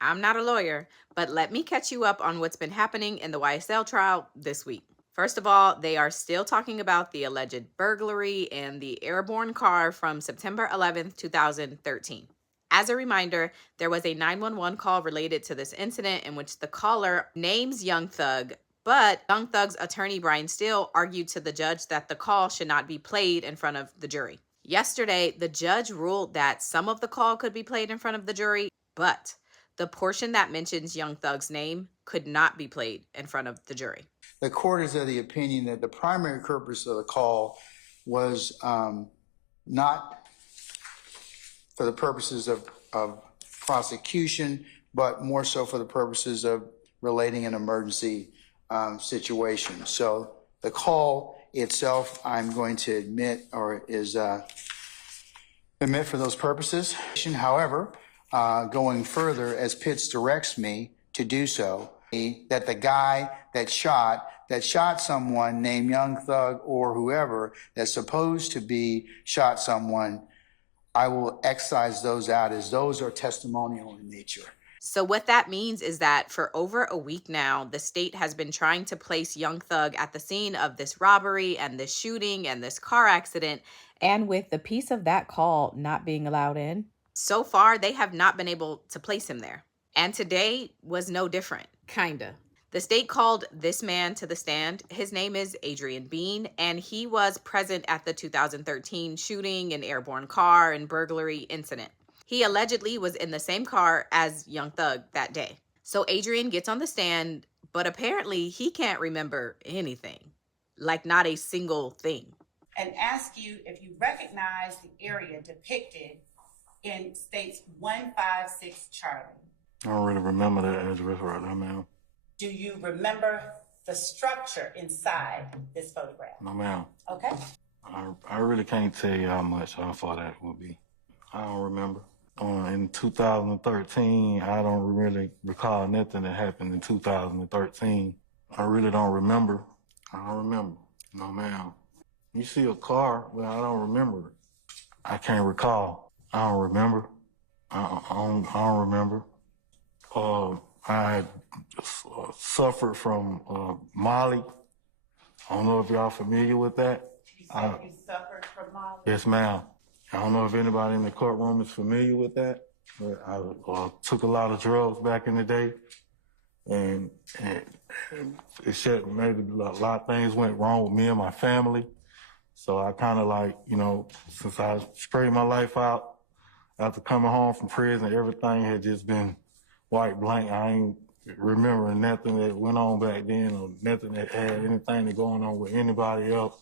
I'm not a lawyer, but let me catch you up on what's been happening in the YSL trial this week. First of all, they are still talking about the alleged burglary and the airborne car from September 11th, 2013. As a reminder, there was a 911 call related to this incident in which the caller names Young Thug, but Young Thug's attorney, Brian Steele, argued to the judge that the call should not be played in front of the jury. Yesterday, the judge ruled that some of the call could be played in front of the jury, but the portion that mentions Young Thug's name could not be played in front of the jury. The court is of the opinion that the primary purpose of the call was not for the purposes of prosecution, but more so for the purposes of relating an emergency situation. So the call itself, I'm going to admit, or is admit for those purposes. However, going further, as Pitts directs me to do so, that the guy that shot someone named Young Thug or whoever that's supposed to be shot someone, I will excise those out as those are testimonial in nature. So what that means is that for over a week now, the state has been trying to place Young Thug at the scene of this robbery and this shooting and this car accident. And with the piece of that call not being allowed in, so far they have not been able to place him there. And today was no different, kinda. The state called this man to the stand. His name is Adrian Bean, and he was present at the 2013 shooting and airborne car and burglary incident. He allegedly was in the same car as Young Thug that day. So Adrian gets on the stand, but apparently he can't remember anything, like not a single thing. And ask you if you recognize the area depicted in states 156 Charlie. I don't really remember that address right now, ma'am. Do you remember the structure inside this photograph? No, ma'am. Okay. I really can't tell you how much I thought that would be. I don't remember. In 2013, I don't really recall nothing that happened in 2013. I really don't remember. I don't remember. No, ma'am. You see a car, but I don't remember it. I can't recall. I don't remember. I don't remember. I suffered from Molly. I don't know if y'all familiar with that. You said you suffered from Molly? Yes, ma'am. I don't know if anybody in the courtroom is familiar with that, but I took a lot of drugs back in the day, and it said maybe a lot of things went wrong with me and my family. So I kind of like, since I straightened my life out after coming home from prison, everything had just been white blank. I ain't remembering nothing that went on back then or nothing that had anything that going on with anybody else.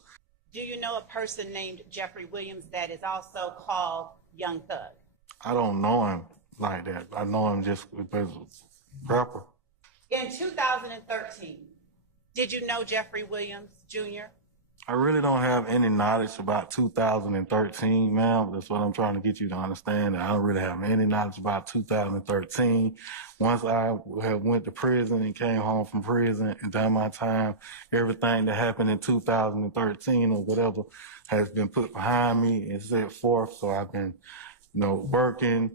Do you know a person named Jeffrey Williams that is also called Young Thug? I don't know him like that. I know him just because of rapper. In 2013, did you know Jeffrey Williams Jr.? I really don't have any knowledge about 2013, ma'am. That's what I'm trying to get you to understand. I don't really have any knowledge about 2013. Once I have went to prison and came home from prison and done my time, everything that happened in 2013 or whatever has been put behind me and set forth. So I've been, working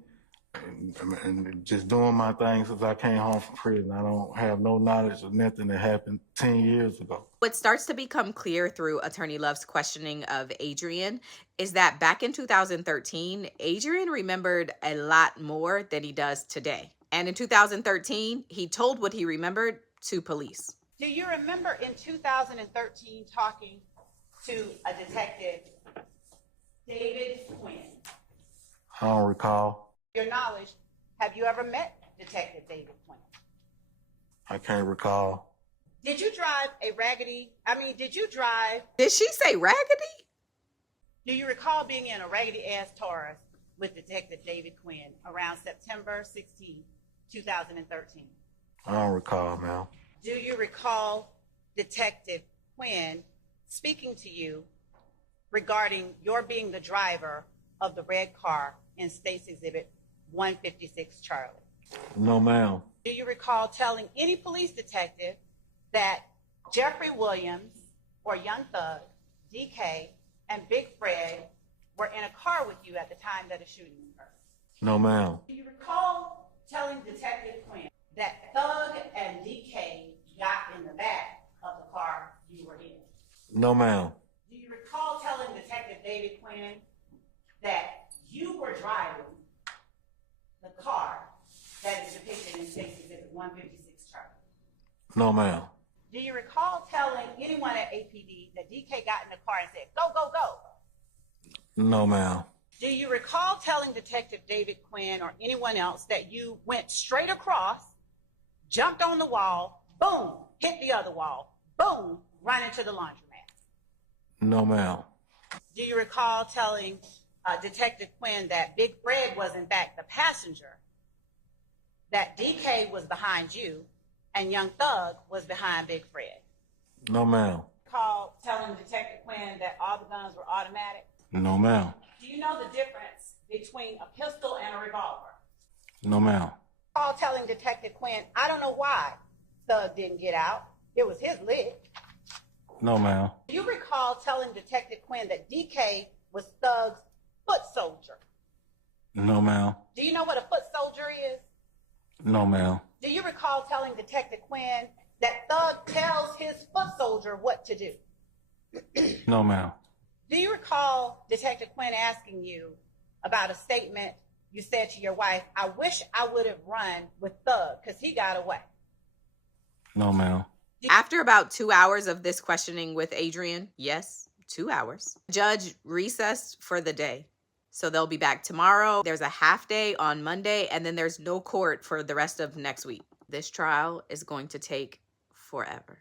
and just doing my thing since I came home from prison. I don't have no knowledge of nothing that happened 10 years ago. What starts to become clear through Attorney Love's questioning of Adrian is that back in 2013, Adrian remembered a lot more than he does today. And in 2013, he told what he remembered to police. Do you remember in 2013 talking to a detective, David Quinn? I don't recall. Your knowledge, have you ever met Detective David Quinn? I can't recall. Did you drive Did she say raggedy? Do you recall being in a raggedy-ass Taurus with Detective David Quinn around September 16, 2013? I don't recall, ma'am. Do you recall Detective Quinn speaking to you regarding your being the driver of the red car in State's Exhibit 156 Charlie? No, ma'am. Do you recall telling any police detective that Jeffrey Williams or Young Thug, DK, and Big Fred were in a car with you at the time that a shooting occurred? No, ma'am. Do you recall telling Detective Quinn that Thug and DK got in the back of the car you were in? No, ma'am. Do you recall telling Detective David Quinn that you were driving the car that is depicted in State's Exhibit 156 chart? No, ma'am. Do you recall telling anyone at APD that DK got in the car and said, go, go, go? No, ma'am. Do you recall telling Detective David Quinn or anyone else that you went straight across, jumped on the wall, boom, hit the other wall, boom, run into the laundromat? No, ma'am. Do you recall telling Detective Quinn that Big Fred was in fact the passenger, that DK was behind you, and Young Thug was behind Big Fred? No, ma'am. Recall telling Detective Quinn that all the guns were automatic? No, ma'am. Do you know the difference between a pistol and a revolver? No, ma'am. Recall telling Detective Quinn, I don't know why Thug didn't get out. It was his leg. No, ma'am. Do you recall telling Detective Quinn that DK was Thug's foot soldier? No, ma'am. Do you know what a foot soldier is? No, ma'am. Do you recall telling Detective Quinn that Thug tells his foot soldier what to do? No, ma'am. Do you recall Detective Quinn asking you about a statement you said to your wife, I wish I would have run with Thug because he got away? No, ma'am. After about 2 hours of this questioning with Adrian, yes, 2 hours, judge recessed for the day. So they'll be back tomorrow. There's a half day on Monday, and then there's no court for the rest of next week. This trial is going to take forever.